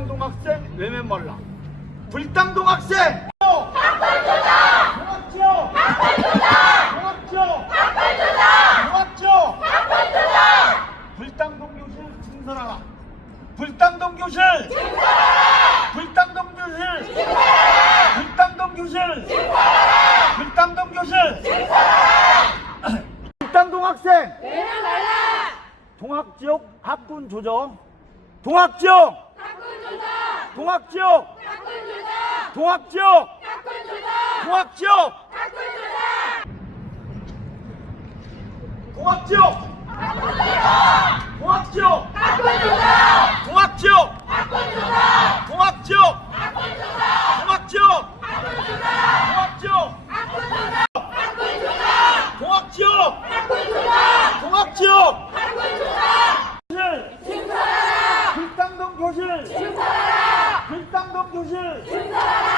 불당동 학생 외면말라. 불당동 학생! 학벌조다! 학벌조다! 학벌조다! 학벌조다! 불당동 교실 증설하라. 불당동 교실 증설하라! 불당동 교실 증설하라! 불당동 교실 증설하라! 불당동 교실 증설하라! 불당동 학생 외면말라! 동학지역 학군 조정. 동학지역 동학 지역. 동학 지역. 동학 지역. 동학 지역. 동학 지역. 동학 지역. 동학 지역. 동학 지역. 동학 지역. 교실! 신사라! 길당동 교실! 증설하라!